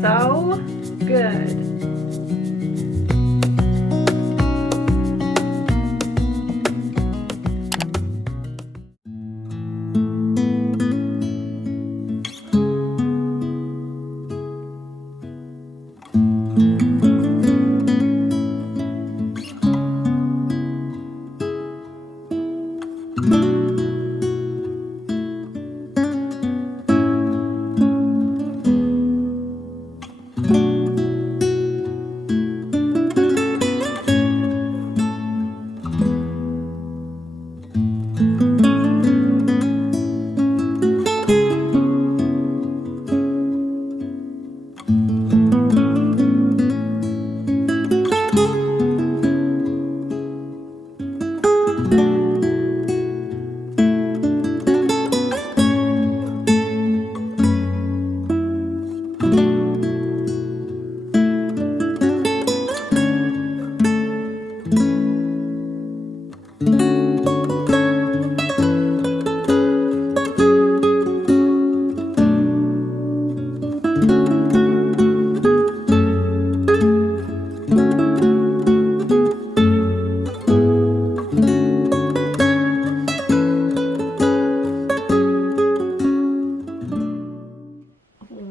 so good.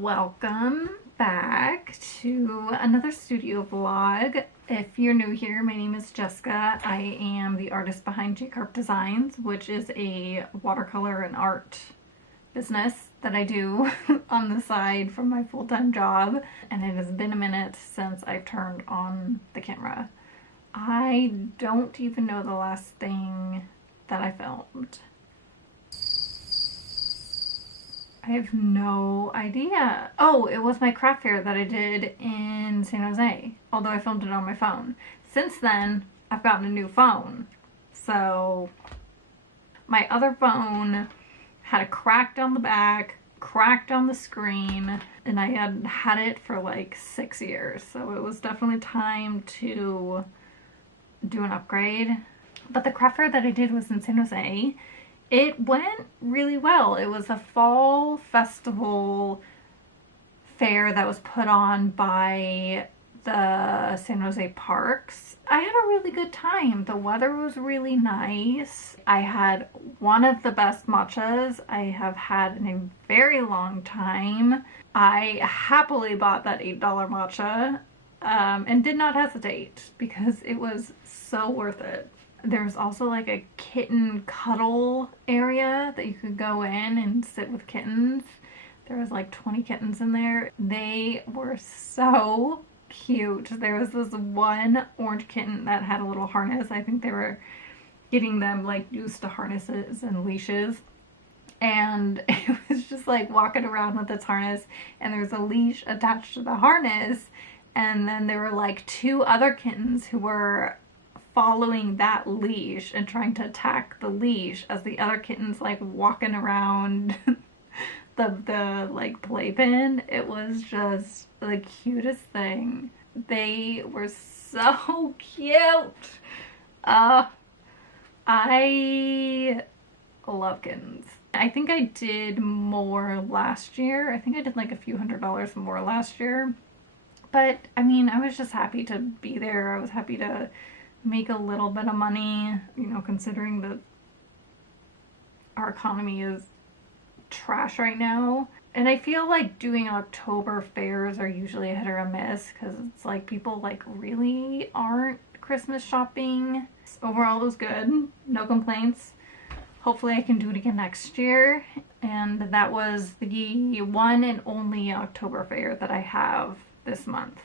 Welcome back to another studio vlog. If you're new here, my name is Jessica. I am the artist behind J-Carp Designs, which is a watercolor and art business that I do on the side from my full-time job. And it has been a minute since I've turned on the camera. I don't even know the last thing that I filmed. I have no idea. Oh, it was my craft fair that I did in San Jose, although I filmed it on my phone. Since then, I've gotten a new phone. So my other phone had a crack down the back, cracked on the screen, and I had had it for like 6 years. So it was definitely time to do an upgrade. But the craft fair that I did was in San Jose. It went really well. It was a fall festival fair that was put on by the San Jose Parks. I had a really good time. The weather was really nice. I had one of the best matchas I have had in a very long time. I happily bought that $8 matcha and did not hesitate because it was so worth it. There's also like a kitten cuddle area that you could go in and sit with kittens. There was like 20 kittens in there. They were so cute. There was this one orange kitten that had a little harness. I think they were getting them like used to harnesses and leashes. And it was just like walking around with its harness, and there's a leash attached to the harness. And then there were like 2 other kittens who were following that leash and trying to attack the leash as the other kittens like walking around the like playpen. It was just the cutest thing. They were so cute. I love kittens. I think I did more last year. I think I did like a few $100s more last year. But I mean, I was just happy to be there. I was happy to make a little bit of money, you know, considering that our economy is trash right now. And I feel like doing October fairs are usually a hit or a miss because it's like people like really aren't Christmas shopping. Overall it was good, no complaints. Hopefully I can do it again next year. And that was the one and only October fair that I have this month.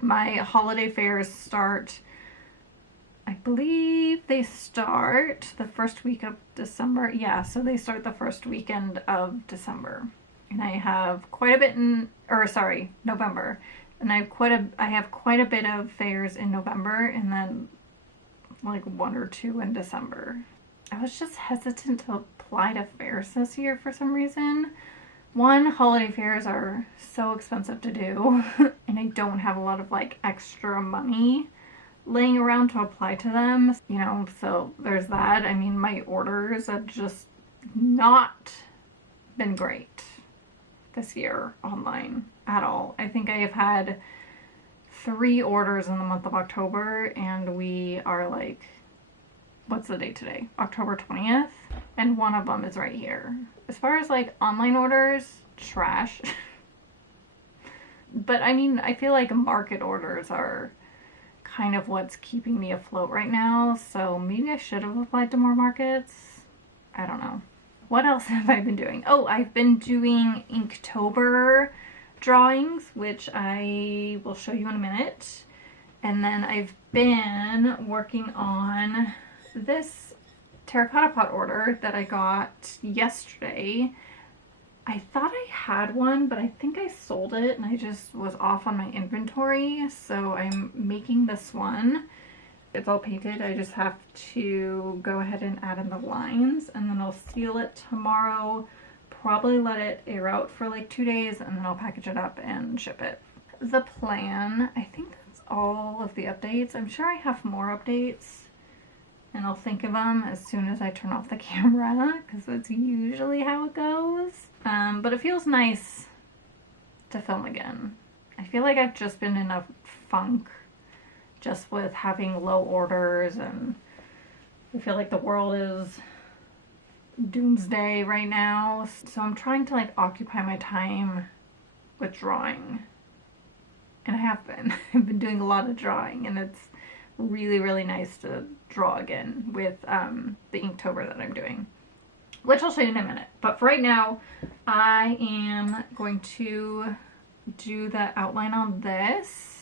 My holiday fairs start, I believe they start the first week of December. Yeah, so they start the first weekend of December. And I have quite a bit November. And I have quite a bit of fairs in November, and then like 1 or 2 in December. I was just hesitant to apply to fairs this year for some reason. One, holiday fairs are so expensive to do, and I don't have a lot of like extra money laying around to apply to them, you know, so there's that. I mean, my orders have just not been great. this year online at all. I think I have had 3 orders in the month of October, and we are like, what's the date today? October 20th, and one of them is right here. As far as like online orders, trash. But I mean, I feel like market orders are kind of what's keeping me afloat right now, so maybe I should have applied to more markets. I don't know. What else have I been doing? Oh, I've been doing Inktober drawings, which I will show you in a minute. And then I've been working on this terracotta pot order that I got yesterday. I thought I had one, but I think I sold it and I just was off on my inventory. So I'm making this one. It's all painted. I just have to go ahead and add in the lines, and then I'll seal it tomorrow. Probably let it air out for like 2 days, and then I'll package it up and ship it. The plan, I think that's all of the updates. I'm sure I have more updates, and I'll think of them as soon as I turn off the camera, because that's usually how it goes. But it feels nice to film again. I feel like I've just been in a funk just with having low orders, and I feel like the world is doomsday right now. So I'm trying to like occupy my time with drawing. And I have been. I've been doing a lot of drawing, and it's really, really nice to draw again with the Inktober that I'm doing, which I'll show you in a minute. But for right now, I am going to do the outline on this.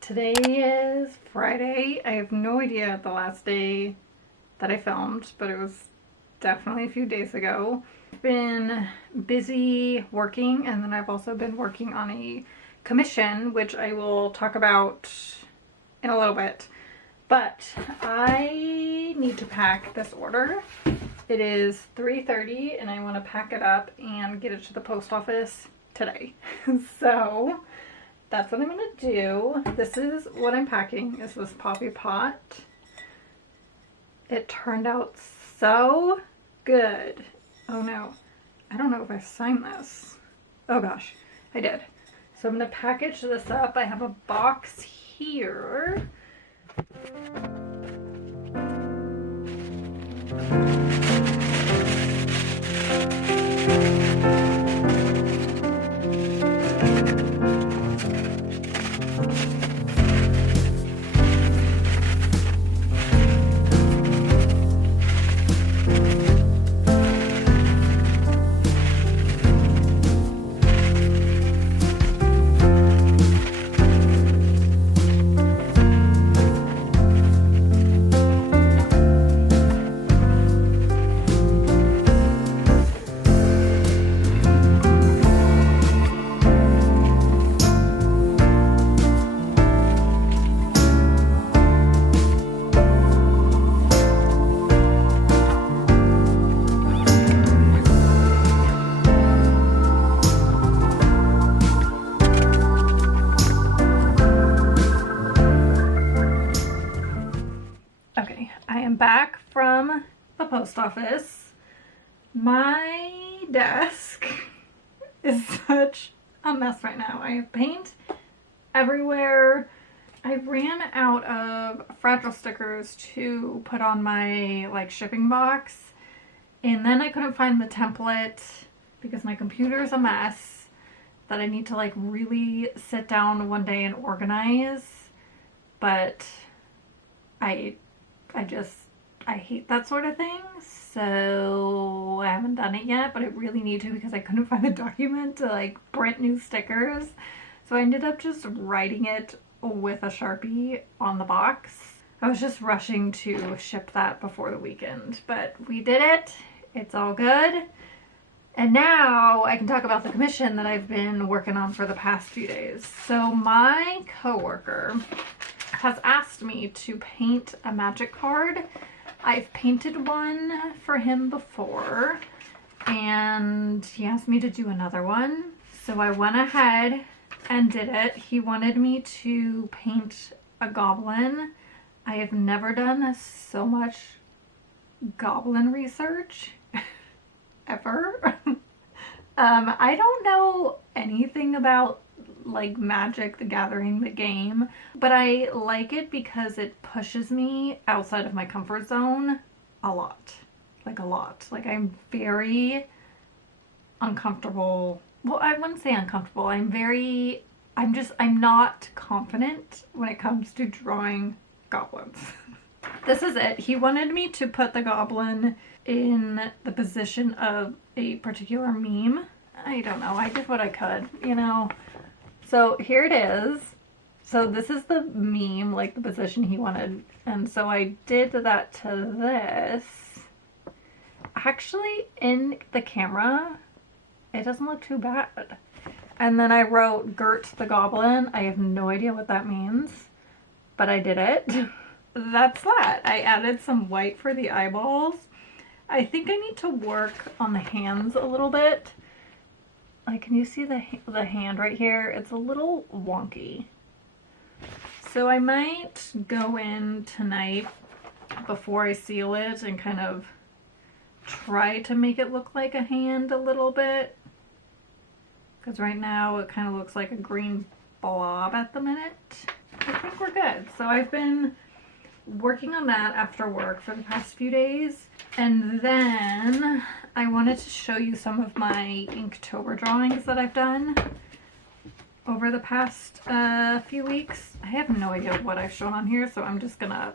Today is Friday. I have no idea the last day that I filmed, but it was definitely a few days ago. I've been busy working, and then I've also been working on a commission, which I will talk about in a little bit. But I need to pack this order. It is 3:30, and I want to pack it up and get it to the post office today. So that's what I'm gonna do. This is what I'm packing, is this poppy pot. It turned out so good. Oh no, I don't know if I signed this. Oh gosh, I did. So I'm gonna package this up. I have a box here. Back from the post office. My desk is such a mess right now. I have paint everywhere. I ran out of fragile stickers to put on my like shipping box, and then I couldn't find the template because my computer is a mess that I need to like really sit down one day and organize. But I hate that sort of thing, so I haven't done it yet, but I really need to because I couldn't find the document to like print new stickers. So I ended up just writing it with a Sharpie on the box. I was just rushing to ship that before the weekend, but we did it. It's all good. And now I can talk about the commission that I've been working on for the past few days. So my coworker has asked me to paint a magic card. I've painted one for him before, and he asked me to do another one. So I went ahead and did it. He wanted me to paint a goblin. I have never done so much goblin research ever. I don't know anything about like Magic the Gathering, the game, but I like it because it pushes me outside of my comfort zone a lot. Like a lot. Like I'm very uncomfortable. Well, I wouldn't say uncomfortable. I'm not confident when it comes to drawing goblins. This is it. He wanted me to put the goblin in the position of a particular meme. I don't know. I did what I could, you know. So here it is. So this is the meme, like the position he wanted. And so I did that to this. Actually, in the camera, it doesn't look too bad. And then I wrote Gert the Goblin. I have no idea what that means, but I did it. That's that. I added some white for the eyeballs. I think I need to work on the hands a little bit. Like, can you see the hand right here? It's a little wonky. So I might go in tonight before I seal it and kind of try to make it look like a hand a little bit. Because right now it kind of looks like a green blob at the minute. I think we're good. So I've been working on that after work for the past few days. And then I wanted to show you some of my Inktober drawings that I've done over the past few weeks. I have no idea what I've shown on here, so I'm just gonna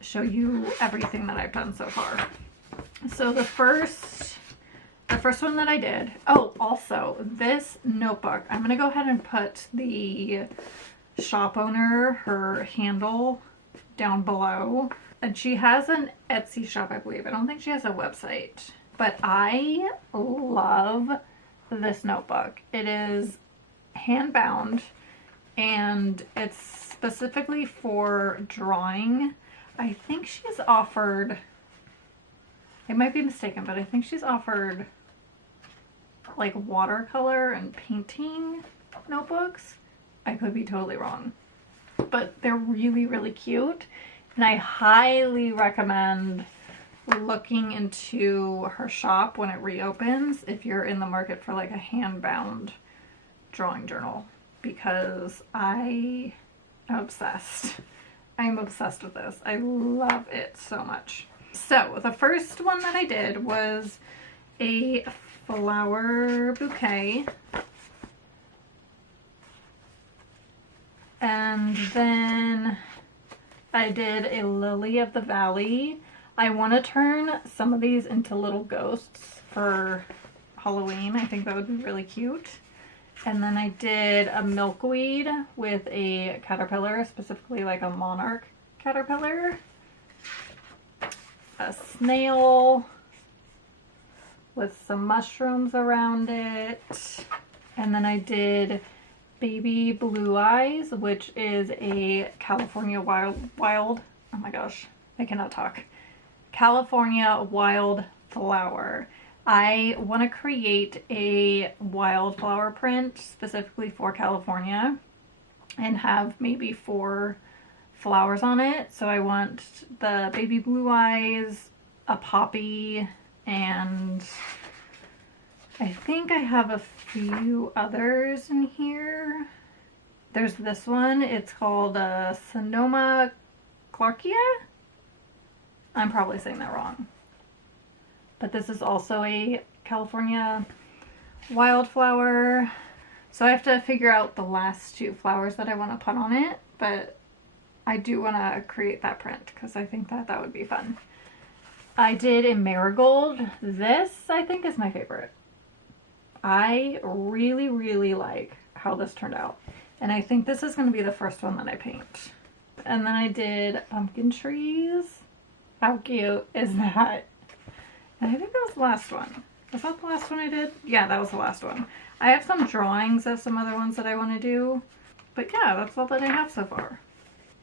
show you everything that I've done so far. So the first one that I did, oh, also this notebook, I'm gonna go ahead and put the shop owner, her handle down below. And she has an Etsy shop, I believe. I don't think she has a website. But I love this notebook. It is hand-bound, and it's specifically for drawing. I think she's offered, I might be mistaken, but I think she's offered like watercolor and painting notebooks. I could be totally wrong. But they're really, really cute. And I highly recommend looking into her shop when it reopens if you're in the market for like a hand-bound drawing journal, because I am obsessed. I'm obsessed with this. I love it so much. So the first one that I did was a flower bouquet. And then I did a lily of the valley. I want to turn some of these into little ghosts for Halloween. I think that would be really cute. And then I did a milkweed with a caterpillar, specifically like a monarch caterpillar. A snail with some mushrooms around it. And then I did Baby Blue Eyes, which is a California wild, oh my gosh, I cannot talk. California wildflower. I want to create a wildflower print specifically for California and have maybe 4 flowers on it. So I want the baby blue eyes, a poppy, and I think I have a few others in here. There's this one. It's called Sonoma Clarkia. I'm probably saying that wrong. But this is also a California wildflower. So I have to figure out the last two flowers that I want to put on it. But I do want to create that print because I think that that would be fun. I did a marigold. This, I think, is my favorite. I really, really like how this turned out. And I think this is going to be the first one that I paint. And then I did pumpkin trees. How cute is that? And I think that was the last one. Was that the last one I did? Yeah, that was the last one. I have some drawings of some other ones that I want to do. But yeah, that's all that I have so far.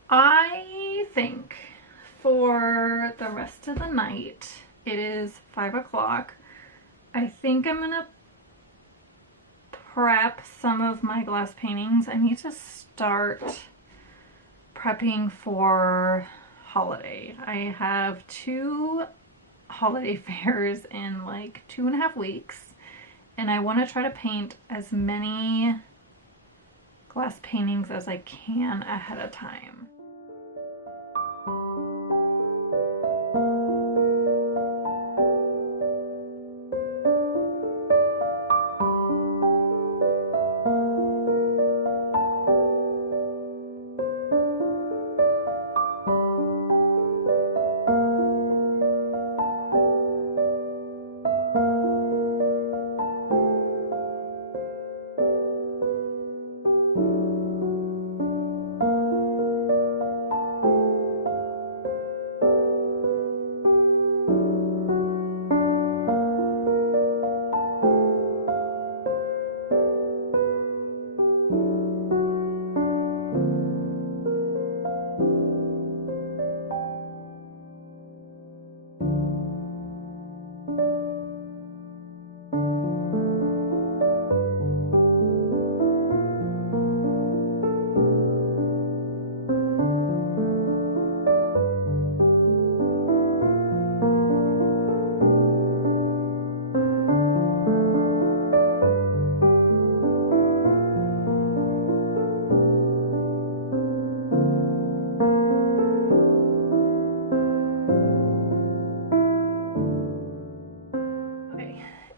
I think for the rest of the night, it is 5 o'clock. I think I'm going to prep some of my glass paintings. I need to start prepping for holiday. I have 2 holiday fairs in like 2.5 weeks, and I want to try to paint as many glass paintings as I can ahead of time.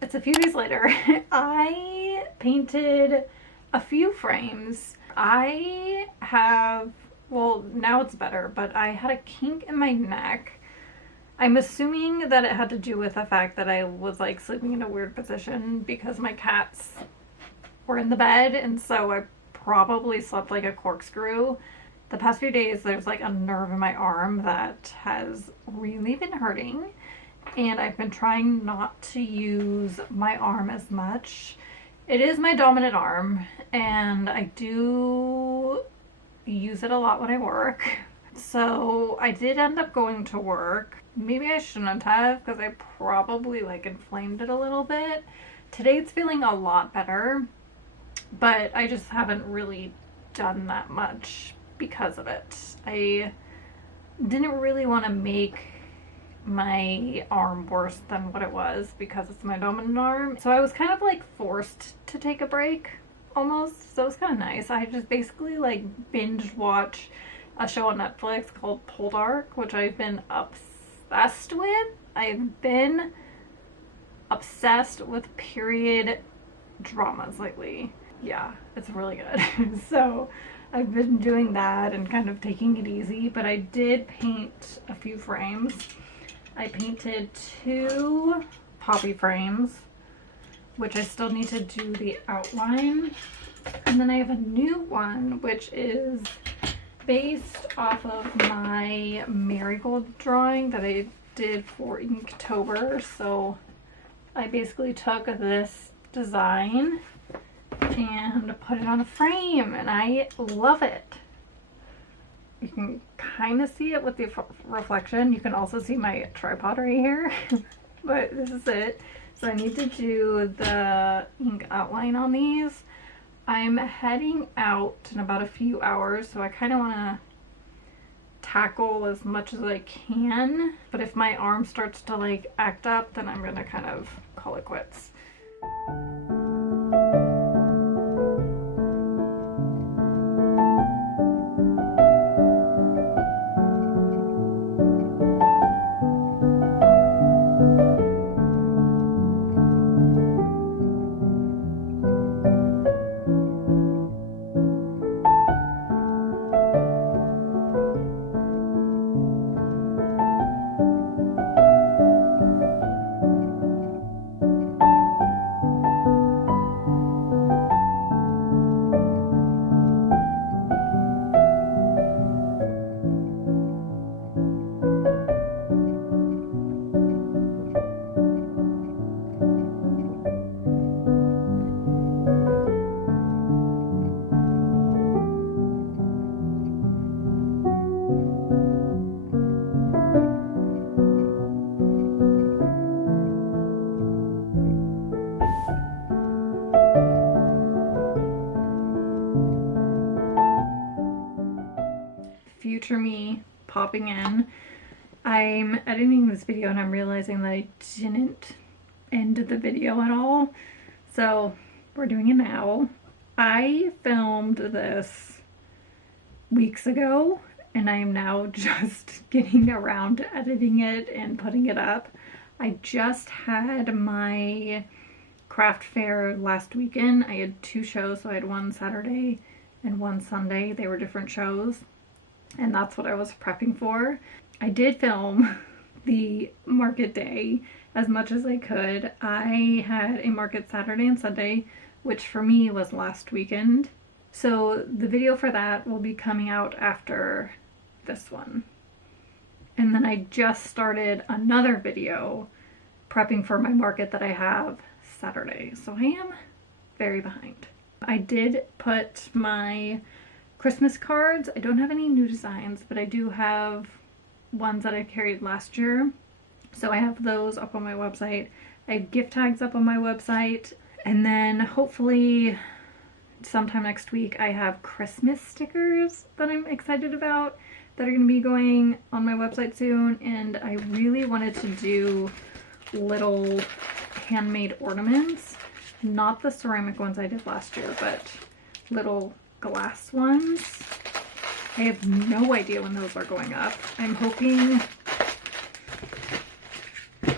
It's a few days later. I painted a few frames. I have, well, now it's better, but I had a kink in my neck. I'm assuming that it had to do with the fact that I was like sleeping in a weird position because my cats were in the bed, and so I probably slept like a corkscrew. The past few days there's like a nerve in my arm that has really been hurting, and I've been trying not to use my arm as much. It is my dominant arm, and I do use it a lot when I work. So I did end up going to work. Maybe I shouldn't have, because I probably like inflamed it a little bit. Today it's feeling a lot better, but I just haven't really done that much because of it. I didn't really want to make my arm worse than what it was because it's my dominant arm. So I was kind of like forced to take a break almost. So it was kind of nice. I just basically like binge watch a show on Netflix called Poldark, which I've been obsessed with. I've been obsessed with period dramas lately. Yeah, it's really good. So I've been doing that and kind of taking it easy, but I did paint a few frames. I painted 2 poppy frames, which I still need to do the outline. And then I have a new one, which is based off of my marigold drawing that I did for Inktober. So I basically took this design and put it on a frame, and I love it. You can kind of see it with the reflection. You can also see my tripod right here. But this is it. So I need to do the ink outline on these. I'm heading out in about a few hours, so I kind of want to tackle as much as I can. But if my arm starts to like act up, then I'm going to kind of call it quits. . future me popping in. I'm editing this video and I'm realizing that I didn't end the video at all. So we're doing it now. I filmed this weeks ago and I am now just getting around to editing it and putting it up. I just had my craft fair last weekend. I had 2 shows, so I had one Saturday and one Sunday. They were different shows, and that's what I was prepping for. I did film the market day as much as I could. I had a market Saturday and Sunday, which for me was last weekend. So the video for that will be coming out after this one. And then I just started another video prepping for my market that I have Saturday. So I am very behind. I did put my Christmas cards. I don't have any new designs, but I do have ones that I carried last year. So I have those up on my website. I have gift tags up on my website. And then hopefully sometime next week I have Christmas stickers that I'm excited about that are going to be going on my website soon. And I really wanted to do little handmade ornaments. Not the ceramic ones I did last year, but little glass ones. I have no idea when those are going up. I'm hoping,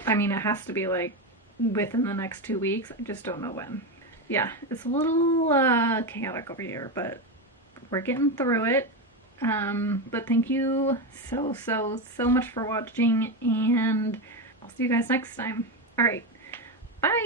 I mean, it has to be like within the next 2 weeks. I just don't know when. Yeah, it's a little chaotic over here, but we're getting through it. But thank you so much for watching, and I'll see you guys next time. All right, bye.